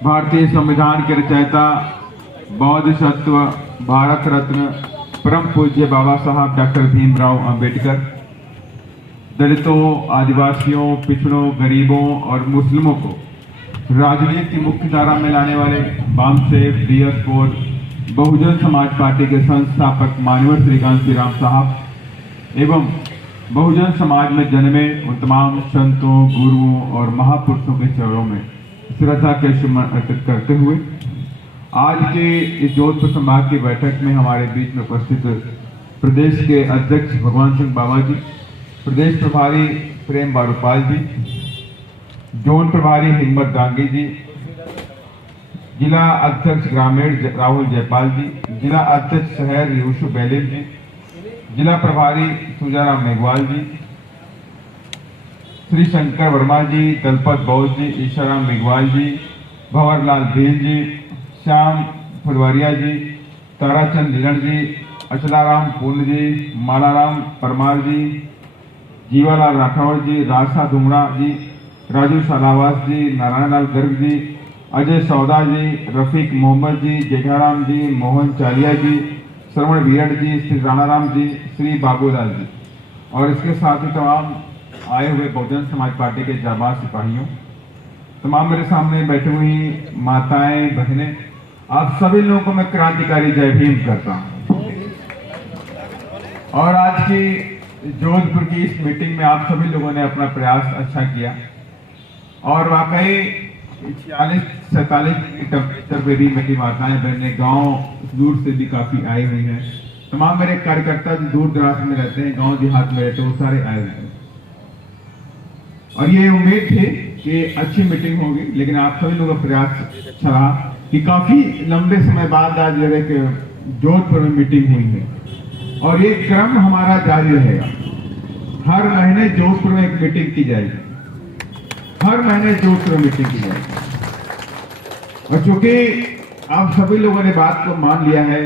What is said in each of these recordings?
भारतीय संविधान के रचयिता, बौद्ध सत्व, भारत रत्न, परम पूज्य बाबा साहब डॉक्टर भीमराव अंबेडकर, दलितों, आदिवासियों, पिछड़ों, गरीबों और मुस्लिमों को राजनीति की मुख्य धारा में लाने वाले BAMCEF DS four Bahujan Samaj party के संस्थापक माननीय श्री कांसी राम साहब एवं बहुजन समाज में जन्मे उन तमाम संतों, गुरुओं और महापुरुषों के चरणों में श्रद्धा के सुमन अर्पित करते हुए आज के इस जोधपुर संभाग की बैठक में हमारे बीच में उपस्थित प्रदेश के अध्यक्ष भगवान सिंह बाबा जी, प्रदेश प्रभारी प्रेम बारूपाल जी, जोन प्रभारी हिम्मत डांगी जी, जिला अध्यक्ष ग्रामीण राहुल जयपाल जी, जिला अध्यक्ष शहर यूसुफ बैलेम जी, जिला प्रभारी सुजाराम मेघवाल जी, श्री शंकर वर्मा जी, दलपत बौद्ध जी, ईशाराम मेघवाल जी, भंवरलाल भील जी, श्याम फुलवारिया जी, ताराचंद नीलन जी, अचलाराम पूर्ण जी, मालाराम परमार जी, जीवालाल राठौड़ जी, रासा धुमड़ा जी, राजू सालावास जी, नारायणलाल गर्ग जी, अजय सौदा जी, रफीक मोहम्मद जी, जेठाराम जी, मोहन चालिया जी, श्रवण बीरड जी, श्री राणाराम जी, श्री बाबूलाल जी और इसके साथ ही तमाम आए हुए बहुजन समाज पार्टी के जाबाज सिपाहियों, तमाम मेरे सामने बैठी हुई माताएं, बहनें, आप सभी लोगों को मैं क्रांतिकारी जय भीम करता हूं। और आज की जोधपुर की इस मीटिंग में आप सभी लोगों ने अपना प्रयास अच्छा किया और वाकई 46-47 टेम्परेचर पे भी मेरी माताएं, बहनें गांव दूर से भी काफी आई हुई हैं। तमाम मेरे कार्यकर्ता जो दूर दराज में रहते हैं, गांव देहात में रहते हैं, वो सारे आए हुए हैं और ये उम्मीद थी कि अच्छी मीटिंग होगी, लेकिन आप सभी लोगों का प्रयास अच्छा रहा कि काफी लंबे समय बाद आज एक जोधपुर में मीटिंग हुई है और ये क्रम हमारा जारी रहेगा। हर महीने जोधपुर में एक मीटिंग की जाएगी, हर महीने जोधपुर में मीटिंग की जाएगी और चूंकि आप सभी लोगों ने बात को मान लिया है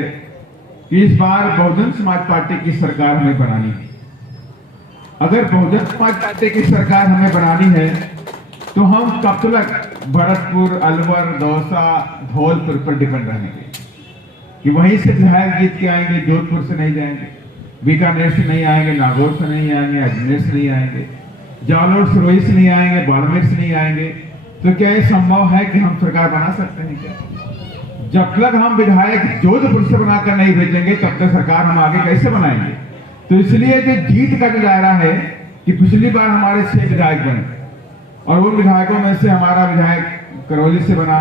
कि इस बार बहुजन समाज पार्टी की सरकार हमें बनानी है। अगर बहुजन समाज पार्टी की सरकार हमें बनानी है तो हम कब तक भरतपुर, अलवर, दौसा, धौलपुर पर डिपेंड रहेंगे कि वहीं से विधायक जीत के आएंगे, जोधपुर से नहीं जाएंगे, बीकानेर से नहीं आएंगे, नागौर से नहीं आएंगे, अजमेर से नहीं आएंगे, जालोर सिरोही से नहीं आएंगे, बाड़मेर से नहीं आएंगे। तो क्या ये संभव है कि हम सरकार बना सकते हैं क्या? जब तक हम विधायक जोधपुर से बनाकर नहीं भेजेंगे तब तक सरकार हम आगे कैसे बनाएंगे? तो इसलिए जो जीत का जो दायरा है कि पिछली बार हमारे 6 विधायक बने और उन विधायकों में से हमारा विधायक करौली से बना,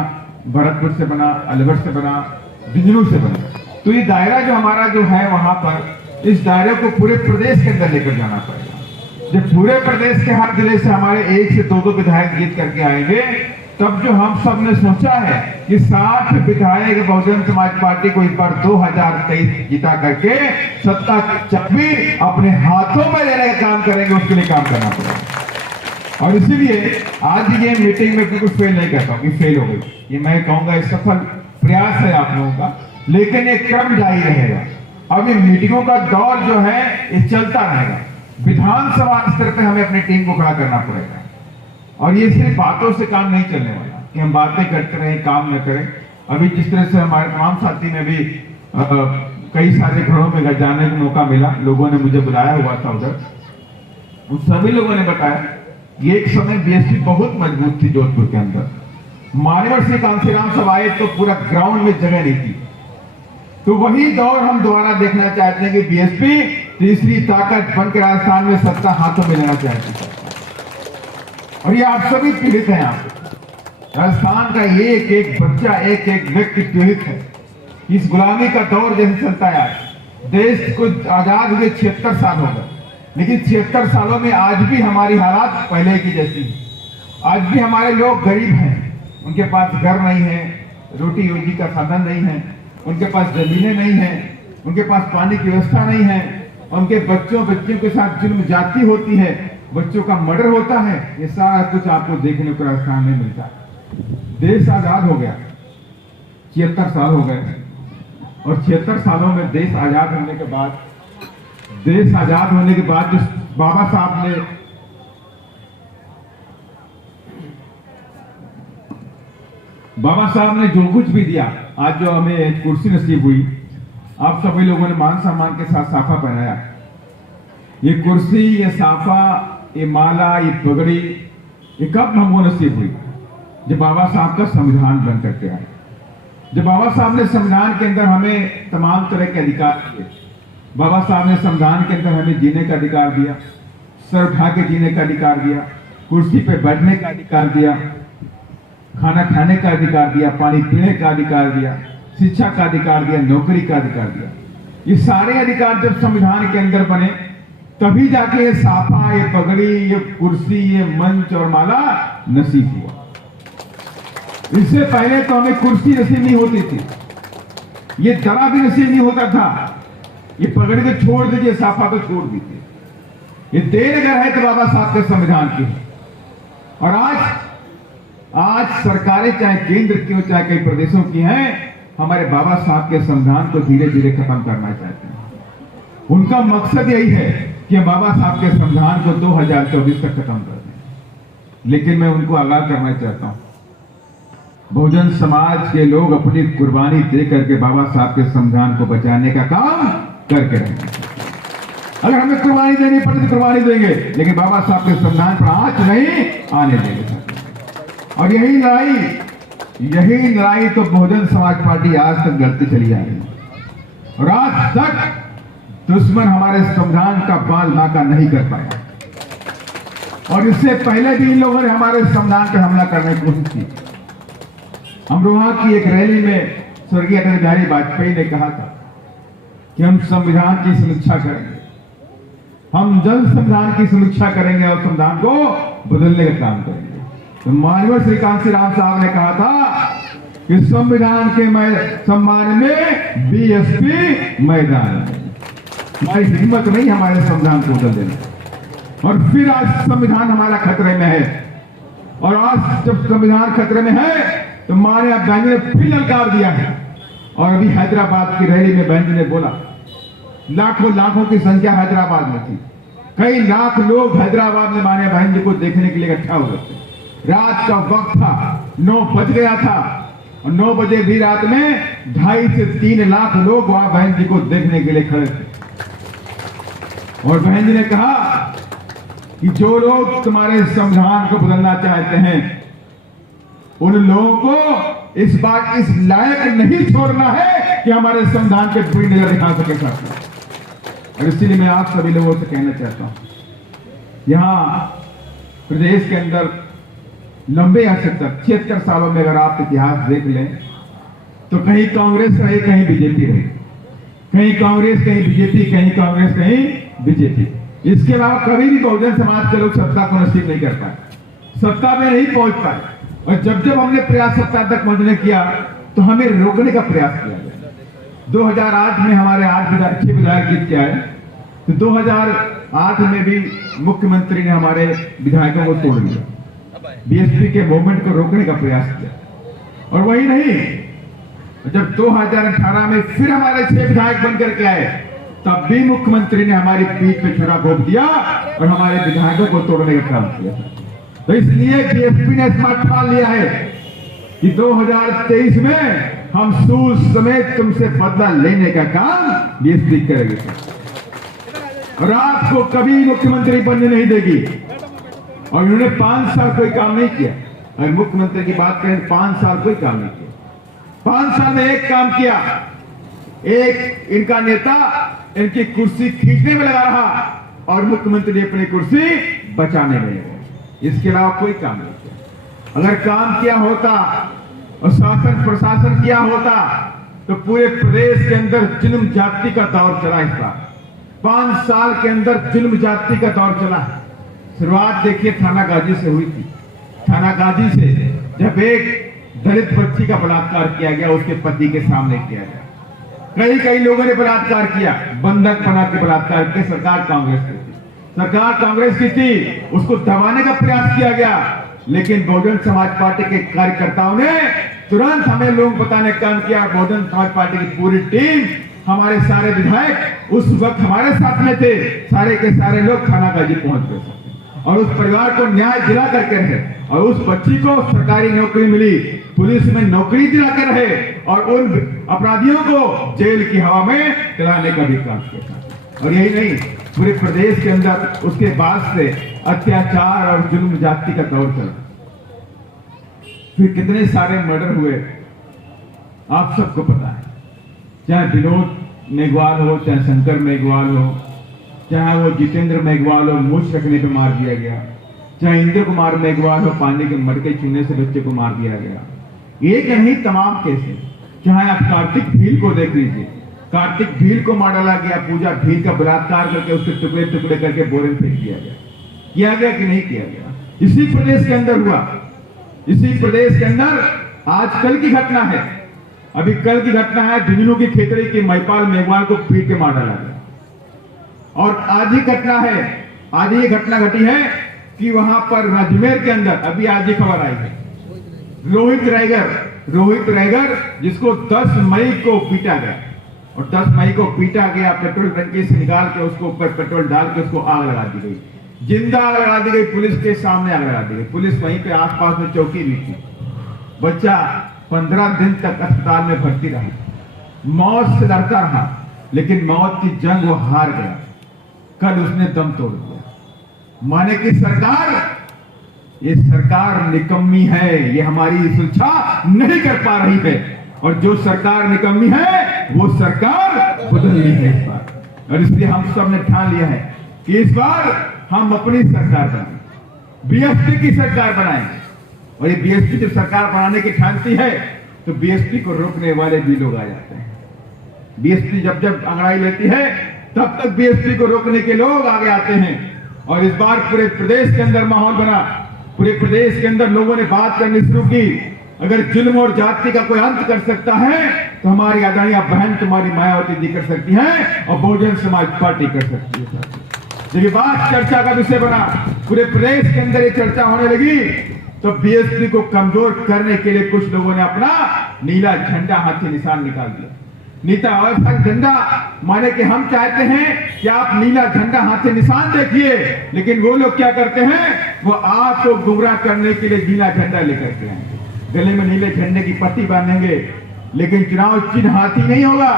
भरतपुर से बना, अलवर से बना, झुंझुनू से बना। तो ये दायरा जो हमारा जो है वहां पर, इस दायरे को पूरे प्रदेश के अंदर लेकर जाना पड़ेगा। जब पूरे प्रदेश के हर जिले से हमारे 1 से 2 विधायक जीत करके आएंगे, तब जो हम सब ने सोचा है कि 60 विधायक बहुजन समाज पार्टी को इस बार 2023 जीता करके सत्ता की चाबी अपने हाथों में लेने का काम करेंगे, उसके लिए काम करना पड़ेगा। और इसीलिए आज ये मीटिंग में बिल्कुल फेल नहीं कहता हूं कि फेल हो गई, ये मैं कहूंगा एक सफल प्रयास है आप लोगों का, लेकिन एक क्रम जारी रहेगा। अब ये मीटिंगों का दौर जो है ये चलता रहेगा। विधानसभा स्तर पे हमें अपनी टीम को खड़ा करना पड़ेगा और ये सिर्फ बातों से काम नहीं चलने वाला कि हम बातें करते रहें, काम न करें। अभी जिस तरह से हमारे तमाम साथी ने भी कई सारे घरों में जाने का मौका मिला, लोगों ने मुझे बुलाया हुआ था उधर, उन सभी लोगों ने बताया ये एक समय बीएसपी बहुत मजबूत थी जोधपुर के अंदर। माननीय श्री कांसीराम साहब आए तो पूरा ग्राउंड में जगह नहीं थी। तो वही दौर हम दोबारा देखना चाहते हैं कि बीएसपी तीसरी ताकत बनकर राजस्थान में सत्ता हाथों में लेना चाहती है और ये आप सभी पीड़ित हैं। आप राजस्थान का एक एक बच्चा, एक एक व्यक्ति पीड़ित है। इस गुलामी का दौर जैसे चलता है, आज देश को आजाद हुए 76 साल हो गए, लेकिन 76 सालों में आज भी हमारी हालात पहले की जैसी है। आज भी हमारे लोग गरीब हैं, उनके पास घर नहीं है, रोटी रोजी का साधन नहीं है, उनके पास जमीनें नहीं है, उनके पास पानी की व्यवस्था नहीं है, उनके बच्चों के साथ जुल्म जाती होती है, बच्चों का मर्डर होता है। ये सारा कुछ आपको देखने को राजस्थान में मिलता है। देश आजाद हो गया, 76 साल हो गए और 76 सालों में देश आजाद होने के बाद जो बाबा साहब ने बाबा साहब ने जो कुछ भी दिया, आज जो हमें कुर्सी नसीब हुई, आप सभी लोगों ने मान सम्मान के साथ साफा पहनाया। ये कुर्सी, ये साफा, ये माला, ये पगड़ी, ये कब हमको नसीब हुई? जब बाबा साहब का संविधान बन करके आए, जब बाबा साहब ने संविधान के अंदर हमें तमाम तरह के अधिकार दिए। बाबा साहब ने संविधान के अंदर हमें जीने का अधिकार दिया, सर उठा के जीने का अधिकार दिया, कुर्सी पे बैठने का अधिकार दिया, खाना खाने का अधिकार दिया, पानी पीने का अधिकार दिया, शिक्षा का अधिकार दिया, नौकरी का अधिकार दिया। ये सारे अधिकार जब संविधान के अंदर बने, तभी जाके ये साफा, ये पगड़ी, ये कुर्सी, ये मंच और माला नसीब हुआ। इससे पहले तो हमें कुर्सी नसीब नहीं होती थी, ये दरा भी नसीब नहीं होता था। ये पगड़ी तो छोड़ दीजिए, साफा तो छोड़ दीजिए। ये देन अगर है तो बाबा साहब के संविधान की है। और आज सरकारें चाहे केंद्र की हो चाहे कई प्रदेशों की हैं, हमारे बाबा साहब के संविधान को धीरे धीरे खत्म करना चाहते हैं। उनका मकसद यही है कि बाबा साहब के संविधान को 2024 तक खत्म कर दें। लेकिन मैं उनको आगाह करना चाहता हूं, बहुजन समाज के लोग अपनी कुर्बानी दे करके बाबा साहब के संविधान को बचाने का काम करके रहेंगे। अगर हमें कुर्बानी देनी पड़े तो कुर्बानी देंगे, लेकिन बाबा साहब के संविधान पर आंच नहीं आने देंगे। और यही लड़ाई तो बहुजन समाज पार्टी आज तक लड़ती चली आ रही है। और आज तक दुश्मन हमारे संविधान का बाल नाका नहीं कर पाया। और इससे पहले भी इन लोगों ने हमारे संविधान पर हमला करने की कोशिश की। अमरोहा की एक रैली में स्वर्गीय अटल बिहारी वाजपेयी ने कहा था कि हम संविधान की समीक्षा करेंगे, हम जल्द संविधान की समीक्षा करेंगे और संविधान को बदलने का काम करेंगे। तो माननीय श्री कांसी राम साहब ने कहा था कि संविधान के सम्मान में बीएसपी मैदान में। हमारी हिम्मत नहीं हमारे संविधान को बदल देने। और फिर आज संविधान हमारा खतरे में है। और आज जब संविधान खतरे में है तो माननीय बहन ने फिर ललकार दिया है। और अभी हैदराबाद की रैली में बहन जी ने बोला, लाखों की संख्या हैदराबाद में थी। कई लाख लोग हैदराबाद में माननीय बहन जी को देखने के लिए इकट्ठा हुए थे। रात का वक्त था, 9 बज गया था। और 9 बजे भी रात में 2.5 से 3 लाख लोग वहां बहन जी को देखने के लिए खड़े थे। और बहन जी ने कहा कि जो लोग तुम्हारे संविधान को बदलना चाहते हैं, उन लोगों को इस बात इस लायक नहीं छोड़ना है कि हमारे संविधान के बुरी नजर दिखा सके साथ। और इसलिए मैं आप सभी लोगों से कहना चाहता हूं, यहां प्रदेश के अंदर लंबे अर्से तक 76 सालों में अगर आप इतिहास देख लें तो कहीं कांग्रेस रही, कहीं बीजेपी रही, कहीं कांग्रेस कहीं बीजेपी, कहीं कांग्रेस कहीं बीजेपी। इसके अलावा कभी भी बहुजन समाज के लोग सत्ता को नसीब नहीं कर पाए, सत्ता में नहीं पहुंच पाए। और जब हमने प्रयास सत्ता तक पहुंचने किया तो हमें रोकने का प्रयास किया गया। 2008 में हमारे 8 विधायक जीत के आए, तो 2008 में भी मुख्यमंत्री ने हमारे विधायकों को तोड़ दिया, बीएसपी के मूवमेंट को रोकने का प्रयास किया। और वही नहीं, जब 2018 में फिर हमारे 6 विधायक बनकर के आए, तब भी मुख्यमंत्री ने हमारी पीठ पे छुरा घोंप दिया और हमारे विधायकों को तोड़ने का काम किया। तो इसलिए बीएसपी ने इसका ठान लिया है कि 2023 में हम सूद समेत तुमसे बदला लेने का काम बीएसपी करेगी और आपको कभी मुख्यमंत्री बनने नहीं देगी। और इन्होंने 5 साल कोई काम नहीं किया। अगर मुख्यमंत्री की बात करें, 5 साल कोई काम नहीं किया। 5 साल में एक काम किया, एक इनका नेता इनकी कुर्सी खींचने में लगा रहा और मुख्यमंत्री अपनी कुर्सी बचाने में लगे। इसके अलावा कोई काम नहीं किया। अगर काम किया होता और शासन प्रशासन किया होता तो पूरे प्रदेश के अंदर जुल्म जाति का दौर चला। इसका 5 साल के अंदर जुल्म जाति का दौर चला। शुरुआत देखिए थाना गाजी से हुई थी। थाना गाजी से जब एक दलित बच्ची का बलात्कार किया गया, उसके पति के सामने किया गया। कई लोगों ने बलात्कार किया, बंधक बना के बलात्कार किया। सरकार कांग्रेस की थी, उसको दबाने का प्रयास किया गया, लेकिन बहुजन समाज पार्टी के कार्यकर्ताओं ने तुरंत हमें लोग बताने का काम किया। बहुजन समाज पार्टी की पूरी टीम, हमारे सारे विधायक उस वक्त हमारे साथ में थे, सारे के सारे लोग थाना गाजी पहुंच गए। और उस परिवार को न्याय दिला करके रहे, और उस बच्ची को सरकारी नौकरी मिली, पुलिस में नौकरी दिला कर रहे, और उन अपराधियों को जेल की हवा में चलाने का भी काम किया। और यही नहीं, पूरे प्रदेश के अंदर उसके बाद से अत्याचार और जुल्म जाति का दौर चला। फिर कितने सारे मर्डर हुए आप सबको पता है, चाहे विनोद मेघवाल हो, चाहे शंकर मेघवाल हो, चाहे वो जितेंद्र मेघवाल हो, मूछ रखने पे मार दिया गया, चाहे इंद्र कुमार मेघवाल हो, पानी के मटके छूने से बच्चे को मार दिया गया। एक नहीं, तमाम केस। चाहे आप कार्तिक भील को देख लीजिए, कार्तिक भील को मार डाला गया, पूजा भील का बलात्कार करके उसके टुकड़े टुकड़े करके बोरे में फेंक दिया गया। किया गया कि नहीं किया गया? इसी प्रदेश के अंदर हुआ, इसी प्रदेश के अंदर आज कल की घटना है, अभी कल की घटना है, झुंझुनू की खेतड़ी के महिपाल मेघवाल को पीट के मार डाला गया। और आज ही घटना है, आज ये घटना घटी है कि वहां पर अजमेर के अंदर अभी आज ही खबर आई है, रोहित रैगर जिसको 10 मई को पीटा गया, और 10 मई को पीटा गया, पेट्रोल टंकी से निकाल के उसको ऊपर पेट्रोल डाल के उसको आग लगा दी गई, जिंदा आग लगा दी गई, पुलिस के सामने आग लगा दी गई। पुलिस वहीं पे आसपास में चौकी भी थी। बच्चा 15 दिन तक अस्पताल में भर्ती रहा, मौत से डरता रहा, लेकिन मौत की जंग वो हार गया। कल उसने दम तोड़ दिया। माने कि ये सरकार निकम्मी है, ये हमारी सुरक्षा नहीं कर पा रही है, और जो सरकार निकम्मी है वो सरकार बदलनी है इस बार। और इसलिए हम सब ने ठान लिया है कि इस बार हम अपनी सरकार बनाएंगे, बीएसपी की सरकार बनाएंगे। और ये बीएसपी जब सरकार बनाने की ठानती है तो बीएसपी को रोकने वाले भी लोग आ जाते हैं। बीएसपी जब अंगड़ाई लेती है तब तक बीएसपी को रोकने के लोग आगे आते हैं। और इस बार पूरे प्रदेश के अंदर माहौल बना, पूरे प्रदेश के अंदर लोगों ने बात करनी शुरू की, अगर जुल्म और जाति का कोई अंत कर सकता है तो हमारी आदरणीय बहन तुम्हारी मायावती जी कर सकती है, और बहुजन समाज पार्टी कर सकती है। जब ये बात चर्चा का विषय बना, पूरे प्रदेश के अंदर ये चर्चा होने लगी, तो बीएसपी को कमजोर करने के लिए कुछ लोगों ने अपना नीला झंडा हाथी निशान निकाल दिया। नीता अवस्था झंडा माने कि हम चाहते हैं कि आप नीला झंडा हाथी निशान देखिए, लेकिन वो लोग क्या करते हैं, वो आपको गुमराह करने के लिए नीला झंडा लेकर के आएंगे, गले में नीले झंडे की पट्टी बांधेंगे, लेकिन चुनाव चिन्ह हाथी नहीं होगा।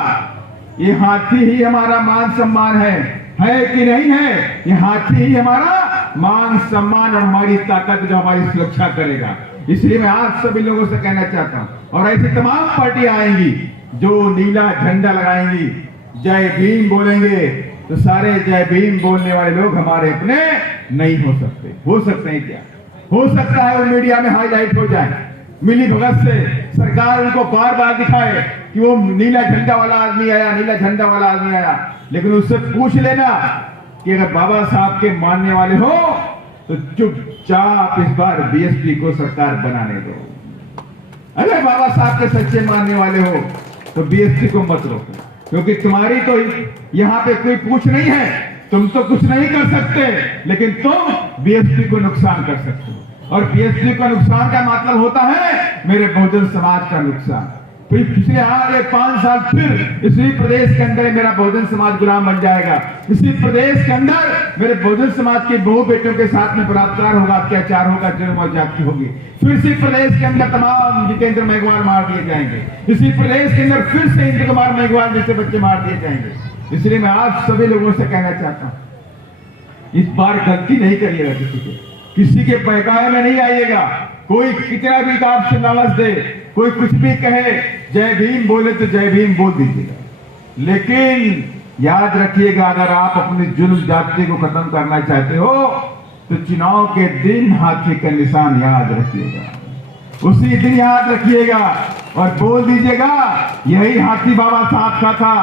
ये हाथी ही हमारा मान सम्मान है कि नहीं है? ये हाथी ही हमारा मान सम्मान और हमारी ताकत जो हमारी सुरक्षा करेगा। इसलिए मैं आज सभी लोगों से कहना चाहता हूं, और ऐसी तमाम पार्टियां आएंगी जो नीला झंडा लगाएंगी, जय भीम बोलेंगे, तो सारे जय भीम बोलने वाले लोग हमारे अपने नहीं हो सकते। हो सकते हैं क्या? हो सकता है वो मीडिया में हाईलाइट हो जाए, मिली भगत से सरकार उनको बार बार दिखाए कि वो नीला झंडा वाला आदमी आया, नीला झंडा वाला आदमी आया, लेकिन उससे पूछ लेना कि अगर बाबा साहब के मानने वाले हो तो चुपचाप इस बार बीएसपी को सरकार बनाने दो। अगर बाबा साहब के सच्चे मानने वाले हो तो बीएसपी को मत रोको, क्योंकि तुम्हारी तो यहाँ पे कोई पूछ नहीं है, तुम तो कुछ नहीं कर सकते, लेकिन तुम बीएसपी को नुकसान कर सकते हो। और बीएसपी का नुकसान का मतलब होता है मेरे बहुजन समाज का नुकसान। पिछले आगे 5 साल फिर इसी प्रदेश के अंदर मेरा बहुजन समाज गुलाम बन जाएगा। इसी प्रदेश के अंदर मेरे बहुजन समाज के बहु बेटियों के साथ में बलात्कार होगा, अत्याचार होगा, जुर्म और जाति होगी। फिर इसी प्रदेश के अंदर तमाम जितेंद्र मेघवाल मार दिए जाएंगे। इसी प्रदेश के अंदर फिर से इंद्र कुमार मेघवाल जैसे बच्चे मार दिए जाएंगे। इसलिए मैं आज सभी लोगों से कहना चाहता हूँ, इस बार गलती नहीं करिएगा, किसी के बहकावे में नहीं आइएगा। कोई कितना भी आपसे लालच दे, कोई कुछ भी कहे, जय भीम बोले तो जय भीम बोल दीजिएगा, लेकिन याद रखिएगा, अगर आप अपनी जुल्म जाति को खत्म करना चाहते हो तो चुनाव के दिन हाथी का निशान याद रखिएगा, उसी दिन याद रखिएगा और बोल दीजिएगा यही हाथी बाबा साहब का था,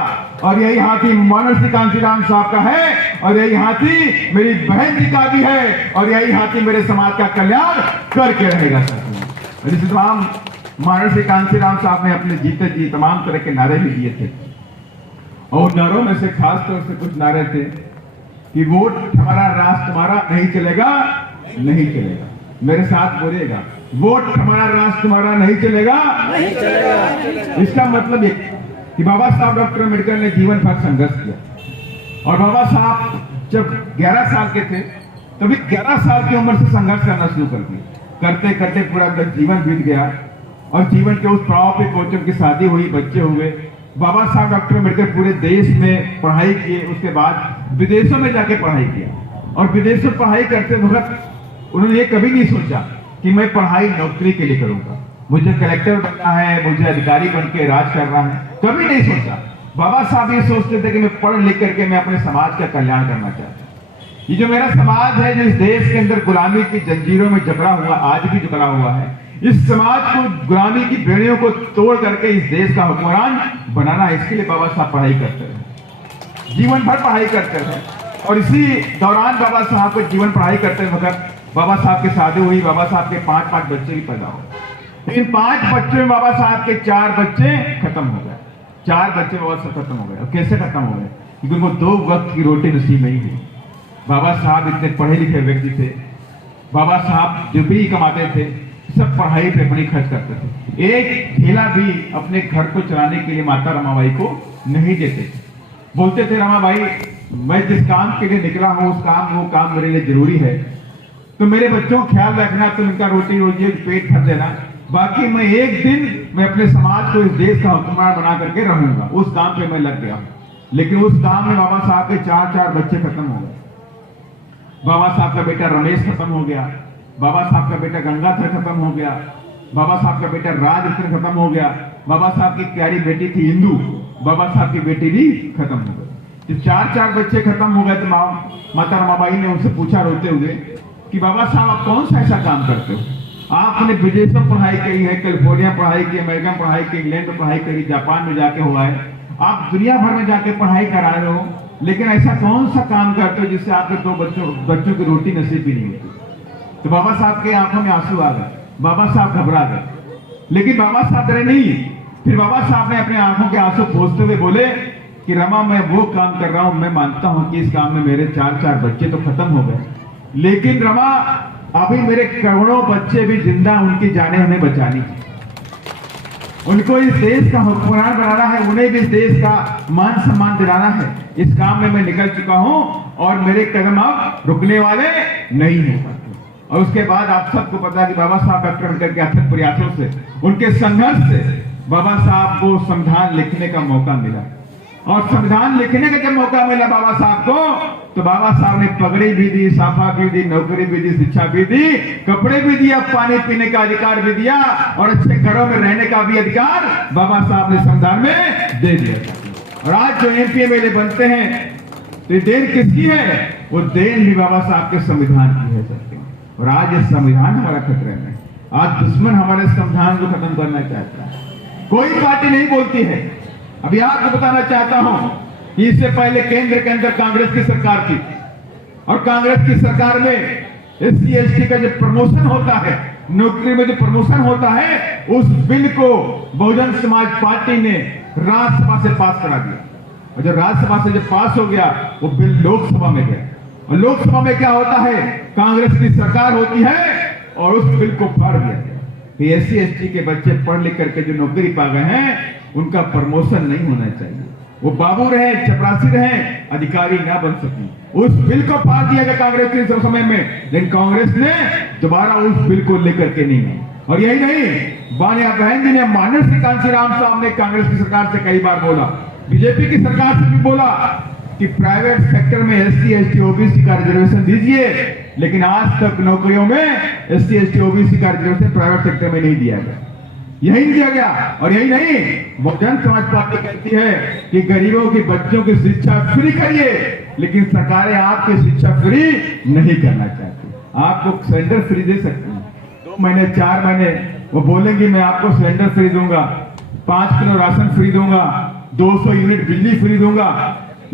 और यही हाथी मनोज कांशीराम साहब का है, और यही हाथी मेरी बहन जी का भी है, और यही हाथी मेरे समाज का कल्याण करके रहेगा। इसी तमाम मनोज कांशीराम साहब ने अपने जीते जी तमाम तरह के नारे भी दिए थे, और नारों में से खास तौर से कुछ नारे थे कि वोट हमारा, राष्ट्र हमारा, नहीं चलेगा, नहीं चलेगा। मेरे साथ बोलिएगा, वोट हमारा, राष्ट्र हमारा, नहीं चलेगा, नहीं चलेगा। इसका मतलब ये कि बाबा साहब डॉक्टर अम्बेडकर ने जीवन भर संघर्ष किया, और बाबा साहब जब 11 साल के थे कभी 11 साल की उम्र से संघर्ष करना शुरू कर दिया। करते करते पूरा जीवन बीत गया और जीवन के उस पड़ाव पे पहुंचे, उनकी शादी हुई, बच्चे हुए। बाबा साहब डॉक्टर अम्बेडकर पूरे देश में पढ़ाई किए, उसके बाद विदेशों में जाके पढ़ाई किया और विदेशों में पढ़ाई करते वक्त उन्होंने ये कभी नहीं सोचा कि मैं पढ़ाई नौकरी के लिए करूंगा, मुझे कलेक्टर बनना है, मुझे अधिकारी बन के राज करना है, कभी नहीं सोचा। बाबा साहब ये सोचते थे कि मैं पढ़ लिख करके मैं अपने समाज का कल्याण करना चाहता हूं। ये जो मेरा समाज है, जो इस देश के अंदर गुलामी की जंजीरों में जकड़ा हुआ, आज भी जकड़ा हुआ है, इस समाज को गुलामी की बेड़ियों को तोड़ करके इस देश का हुक्मरान बनाना, इसके लिए बाबा साहब पढ़ाई करते रहे, जीवन भर पढ़ाई करते रहे। और इसी दौरान बाबा साहब को जीवन पढ़ाई करते वक्त बाबा साहब की शादी हुई, बाबा साहब के 5 बच्चे भी पैदा हुए। इन 5 बच्चों में बाबा साहब के 4 बच्चे खत्म हो गए। 4 बच्चे बाबा साहब खत्म हो गए। और कैसे खत्म हो गए? क्योंकि उनको 2 वक्त की रोटी नसीब नहीं हुई। बाबा साहब इतने पढ़े लिखे व्यक्ति थे, बाबा साहब जो भी कमाते थे सब पढ़ाई पे अपनी खर्च करते थे। एक ठेला भी अपने घर को चलाने के लिए माता रमाबाई को नहीं देते थे। बोलते थे, रमाबाई मैं जिस काम के लिए निकला हूं वो काम मेरे लिए जरूरी है, तो मेरे बच्चों का ख्याल रखना, तुम इनका रोटी रोजी पेट भर देना, बाकी मैं एक दिन मैं अपने समाज को, इस देश का हुक्मरान बना करके रहूंगा। उस काम पे मैं लग गया हूं। लेकिन उस काम में बाबा साहब के 4 बच्चे खत्म हो गए। बाबा साहब का बेटा रमेश खत्म हो गया, बाबा साहब का बेटा गंगाधर खत्म हो गया, बाबा साहब का बेटा राजरत्न खत्म हो गया, बाबा साहब की प्यारी बेटी थी इंदू, बाबा साहब की बेटी भी खत्म हो गई। जब 4 बच्चे खत्म हो गए तो माता रमाबाई ने उनसे पूछा रोते हुए कि बाबा साहब आप कौन सा ऐसा काम करते हो? आपने विदेशों में पढ़ाई करी है, कैलिफोर्निया पढ़ाई की, अमेरिका में पढ़ाई की, इंग्लैंड में पढ़ाई करी, जापान में जाके हुआ है, आप दुनिया भर में जाके पढ़ाई करा रहे हो, लेकिन ऐसा कौन सा काम करते हो जिससे आपके 2 बच्चों की रोटी नसीब भी नहीं होती? तो बाबा साहब के आंखों में आंसू आ गए, बाबा साहब घबरा गए। लेकिन बाबा साहब डरे नहीं। फिर बाबा साहब ने अपने आंखों के आंसू पोंछते हुए बोले कि रमा मैं वो काम कर रहा हूं, मैं मानता हूं कि इस काम में मेरे 4 बच्चे तो खत्म हो गए, लेकिन रमा अभी मेरे करोड़ों बच्चे भी जिंदा, उनकी जाने हमें बचानी है, उनको इस देश का हुक्मरान बनाना है, उन्हें भी इस देश का मान सम्मान दिलाना है। इस काम में मैं निकल चुका हूं और मेरे कदम अब रुकने वाले नहीं हैं। और उसके बाद आप सबको पता है कि बाबा साहब डॉक्टर अम्बेडकर के अथक प्रयासों से, उनके संघर्ष से बाबा साहब को संविधान लिखने का मौका मिला। और संविधान लिखने का जब मौका मिला बाबा साहब को, तो बाबा साहब ने पगड़ी भी दी, साफा भी दी, नौकरी भी दी, शिक्षा भी दी, कपड़े भी दिया, पानी पीने का अधिकार भी दिया और अच्छे घरों में रहने का भी अधिकार बाबा साहब ने संविधान में दे दिया। और आज जो एमपी एमएलए बनते हैं तो देन किसकी है? वो देन भी बाबा साहब के संविधान की है सकते हैं। और आज ये संविधान हमारा खतरे में, आज दुश्मन हमारे संविधान को खत्म करना चाहता है। कोई पार्टी नहीं बोलती है। अभी आपको बताना चाहता हूं कि इससे पहले केंद्र के अंदर कांग्रेस की सरकार थी और कांग्रेस की सरकार में एससी एसटी का जो प्रमोशन होता है, नौकरी में जो प्रमोशन होता है, उस बिल को बहुजन समाज पार्टी ने राज्यसभा से पास करा दिया। और जब राज्यसभा से जब पास हो गया, वो बिल लोकसभा में गया। और लोकसभा में क्या होता है? कांग्रेस की सरकार होती है और उस बिल को फाड़ दिया गया कि एससी एसटी के बच्चे पढ़ लिख करके जो नौकरी पा गए हैं, उनका प्रमोशन नहीं होना चाहिए, वो बाबू रहे, चपरासी रहे, अधिकारी ना बन सके। उस बिल को फाड़ दिया गया कांग्रेस के समय में, लेकिन कांग्रेस ने दोबारा उस बिल को लेकर के नहीं आई। और यही नहीं, बानिया बहन जी ने, माननीय श्री कांशीराम साहब ने कांग्रेस की सरकार से कई बार बोला, बीजेपी की सरकार से भी बोला कि प्राइवेट सेक्टर में एससी एसटी ओबीसी का रिजर्वेशन दीजिए, लेकिन आज तक नौकरियों में एससी एसटी ओबीसी का रिजर्वेशन प्राइवेट सेक्टर में नहीं दिया गया। यही दिया गया। और यही नहीं, बहुजन समाज पार्टी कहती है कि गरीबों के बच्चों की शिक्षा फ्री करिए, लेकिन सरकारें आपकी शिक्षा फ्री नहीं करना चाहती। आपको सिलेंडर फ्री दे सकती हैं, 2 महीने 4 महीने वो बोलेंगे मैं आपको सिलेंडर फ्री दूंगा, 5 किलो राशन फ्री दूंगा, 200 यूनिट बिजली फ्री दूंगा,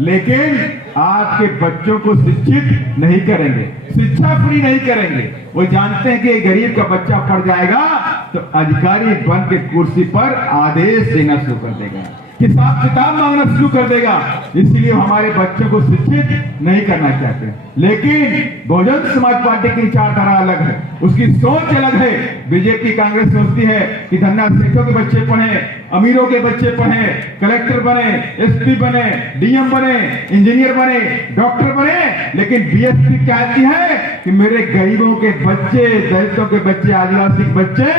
लेकिन आपके बच्चों को शिक्षित नहीं करेंगे, शिक्षा फ्री नहीं करेंगे। वो जानते हैं कि गरीब का बच्चा पढ़ जाएगा तो अधिकारी बन के कुर्सी पर आदेश देना शुरू कर देगा। हिसाब किताब मांगना शुरू कर देगा। इसलिए हमारे बच्चों को शिक्षित नहीं करना चाहते। लेकिन बहुजन समाज पार्टी की विचारधारा अलग है, उसकी सोच अलग है। बीजेपी कांग्रेस सोचती है कि धन्ना सेठों के बच्चे पढ़े, अमीरों के बच्चे पढ़े, कलेक्टर बने, एसपी बने, डीएम बने, इंजीनियर बने, डॉक्टर बने। लेकिन बीएसपी कहती है कि मेरे गरीबों के बच्चे, दलितों के बच्चे, आदिवासी के बच्चे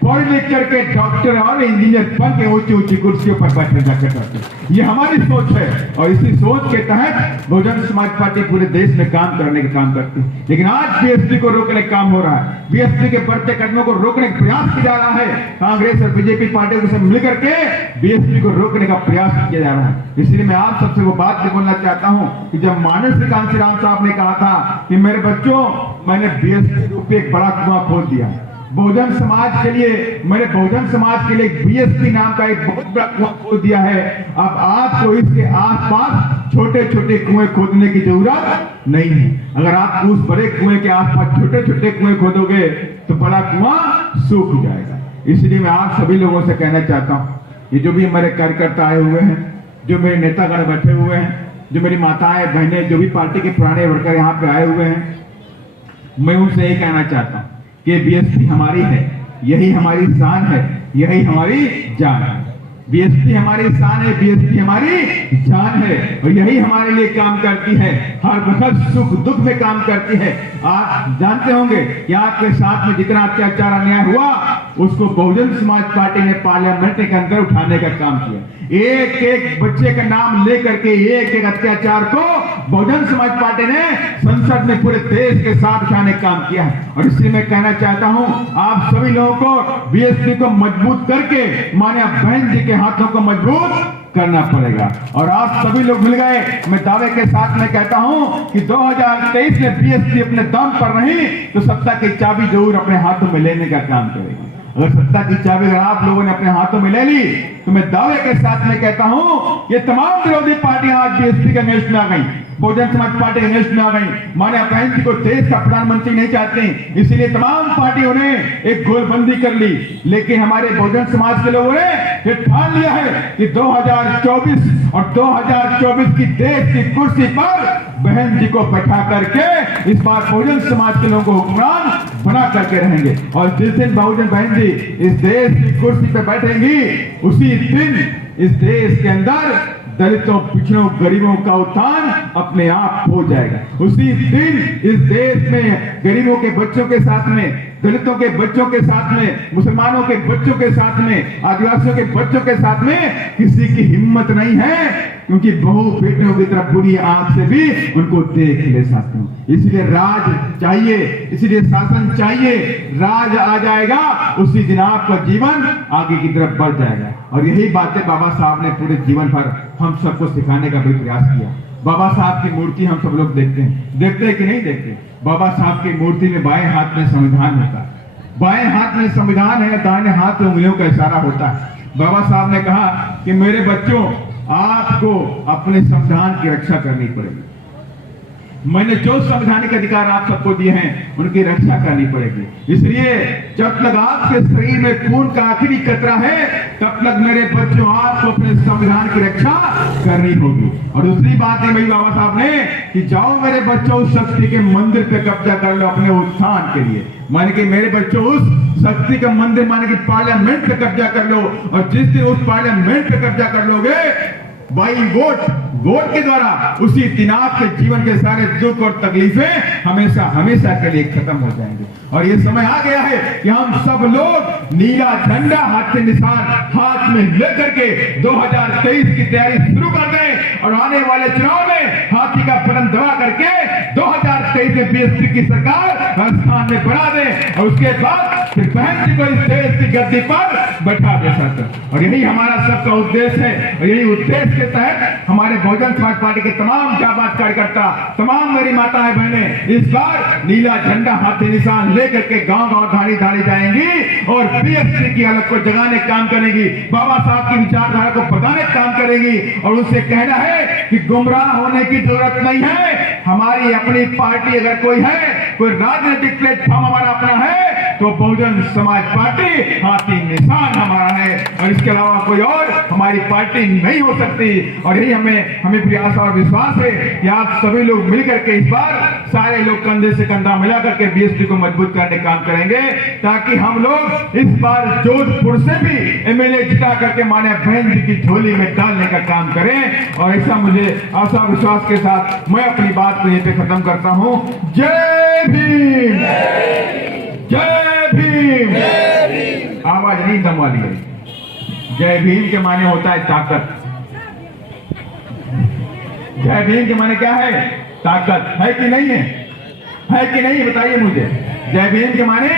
पढ़ लिख करके डॉक्टर और इंजीनियर बन के ऊंची ऊंची कुर्सियों पर बैठे जाकर करते। ये हमारी सोच है और इसी सोच के तहत बहुजन समाज पार्टी पूरे देश में काम करने का काम करती है। लेकिन आज बीएसपी को रोकने का काम हो रहा है, बीएसपी के बढ़ते कदमों को रोकने का प्रयास किया जा रहा है। कांग्रेस और बीजेपी पार्टी को मिलकर के बीएसपी को रोकने का प्रयास किया जा रहा है। इसलिए मैं आप सबसे वो बात बोलना चाहता हूँ कि जब माननीय श्री कांशीराम साहब ने कहा था कि मेरे बच्चों, मैंने बीएसपी पे एक बड़ा कुआं खोद दिया बहुजन समाज के लिए, मैंने बहुजन समाज के लिए बीएसपी नाम का एक बहुत बड़ा कुआं खोद दिया है। अब आपको इसके आसपास छोटे छोटे कुएं खोदने की जरूरत नहीं है। अगर आप उस बड़े कुएं के आसपास छोटे छोटे कुएं खोदोगे तो बड़ा कुआं सूख जाएगा। इसलिए मैं आप सभी लोगों से कहना चाहता हूं, ये जो भी हमारे कार्यकर्ता आए हुए हैं, जो मेरे नेतागण बैठे हुए हैं, जो मेरी माताएं बहनें, जो भी पार्टी के पुराने वर्कर यहाँ पे आए हुए हैं, मैं उनसे यही कहना चाहता हूं कि बीएसपी हमारी है, यही हमारी शान है, यही हमारी जान है। बीएसपी हमारी शान है, बीएसपी हमारी जान है और यही हमारे लिए काम करती है, हर वक्त सुख दुख में काम करती है। आप जानते होंगे कि आपके साथ में जितना अत्याचार अन्याय हुआ उसको बहुजन समाज पार्टी ने पार्लियामेंट के अंदर उठाने का काम किया। एक एक बच्चे का नाम लेकर के एक एक अत्याचार को बहुजन समाज पार्टी ने संसद में पूरे देश के साथ उठाने का काम किया है। और इसलिए मैं कहना चाहता हूं आप सभी लोगों को बीएसपी को मजबूत करके माननीय बहन जी के हाथों को मजबूत करना पड़ेगा। और आप सभी लोग मिल गए, मैं दावे के साथ में कहता हूं कि 2023 में बीएसपी अपने दम पर नहीं तो सत्ता की चाबी जरूर अपने हाथों में लेने का काम करेगी। अगर सत्ता की चाबी अगर आप लोगों ने अपने हाथों में ले ली तो मैं दावे के साथ में कहता हूं ये तमाम विरोधी पार्टियां आज बीएसपी के अगेंस्ट में आ गई, बहुजन समाज पार्टी अगेंस्ट में आ गई। माननीय बहन जी को देश का प्रधानमंत्री नहीं चाहते, इसलिए तमाम पार्टियों ने एक गोलबंदी कर ली। लेकिन हमारे बहुजन समाज के लोगों ने ये ठान लिया है कि 2024 और 2024 की देश की कुर्सी पर बहन जी को बैठा करके इस बार बहुजन समाज के लोगों को हुक्मरान बना करके रहेंगे। और जिस दिन बहुजन बहन जी इस देश की कुर्सी पे बैठेंगी उसी दिन इस देश के अंदर दलितों, पिछड़ों, गरीबों का उत्थान अपने आप हो जाएगा। उसी दिन इस देश में गरीबों के बच्चों के साथ में, दलितों के बच्चों के साथ में, मुसलमानों के बच्चों के साथ में, आदिवासियों के बच्चों के साथ में किसी की हिम्मत नहीं है, क्योंकि बहू बेटियों की तरफ बुरी आंख से भी उनको देख ले साथियों। इसलिए राज चाहिए, इसलिए शासन चाहिए। राज आ जाएगा उसी दिन आपका जीवन आगे की तरफ बढ़ जाएगा। और यही बातें बाबा साहब ने पूरे जीवन भर हम सबको सिखाने का भी प्रयास किया। बाबा साहब की मूर्ति हम सब लोग देखते हैं कि नहीं देखते? बाबा साहब की मूर्ति में बाएं हाथ में संविधान होता है, बाएं हाथ में संविधान है, दाहिने हाथ में उंगलियों का इशारा होता है। बाबा साहब ने कहा कि मेरे बच्चों, आपको अपने संविधान की रक्षा करनी पड़ेगी। मैंने जो संवैधानिक अधिकार आप सबको दिए हैं उनकी रक्षा करनी पड़ेगी। इसलिए जब तक आपके शरीर में खून का आखिरी कतरा है तब तक मेरे बच्चों आपको अपने संविधान की रक्षा करनी होगी। और दूसरी बात है मेरी बाबा साहब ने कि जाओ मेरे बच्चों उस शक्ति के मंदिर पे कब्जा कर लो अपने उत्थान के लिए। माने कि मेरे बच्चों उस शक्ति का मंदिर माने कि पार्लियामेंट पे कब्जा कर लो। और जिस दिन उस पार्लियामेंट पे कब्जा कर लोगे बाई वोट के द्वारा, उसी दिन आपके जीवन के सारे दुख और तकलीफें हमेशा हमेशा के लिए खत्म हो जाएंगे। और ये समय आ गया है कि हम सब लोग नीला झंडा हाथ से निशान हाथ में लेकर के 2023 की तैयारी शुरू कर दें और आने वाले चुनाव में हाथी का बटन दबा करके 2023 में बीएसपी की सरकार राजस्थान में बना दे और उसके बाद फिर बहन जी को इस देश की गद्दी पर बैठा दे सकते। और यही हमारा सबका उद्देश्य है। और यही उद्देश्य के तहत हमारे बहुजन समाज पार्टी के तमाम जाबाज कार्यकर्ता, तमाम मेरी माताएं बहनें इस बार नीला झंडा हाथी निशान लेकर के गांव-गांव धाड़ी धाड़ी जाएंगी और बीएसपी की अलग को जगाने का काम करेंगी, बाबा साहब की विचारधारा को बताने का काम करेंगी। और उनसे कहना है कि गुमराह होने की जरूरत नहीं है। हमारी अपनी पार्टी अगर कोई है, कोई राजनीतिक प्लेटफॉर्म हमारा अपना है तो बहुजन समाज पार्टी हाथी निशान हमारा है। और इसके अलावा कोई और हमारी पार्टी नहीं हो सकती। और यही हमें प्रयास और विश्वास है कि आप सभी लोग मिलकर के इस बार सारे लोग कंधे से कंधा मिला करके बीएसपी को मजबूत करने का काम करेंगे, ताकि हम लोग इस बार जोधपुर से भी एमएलए जिता करके माने बहन जी की झोली में डालने का काम करें। और ऐसा मुझे आशा विश्वास के साथ मैं अपनी बात को यहीं पे खत्म करता हूं। जय भीम, जय भीम। आवाज नहीं दम वाली है। जय भीम के माने होता है ताकत। जय भीम के माने क्या है? ताकत है कि नहीं है? है कि नहीं बताइए मुझे। जय भीम के माने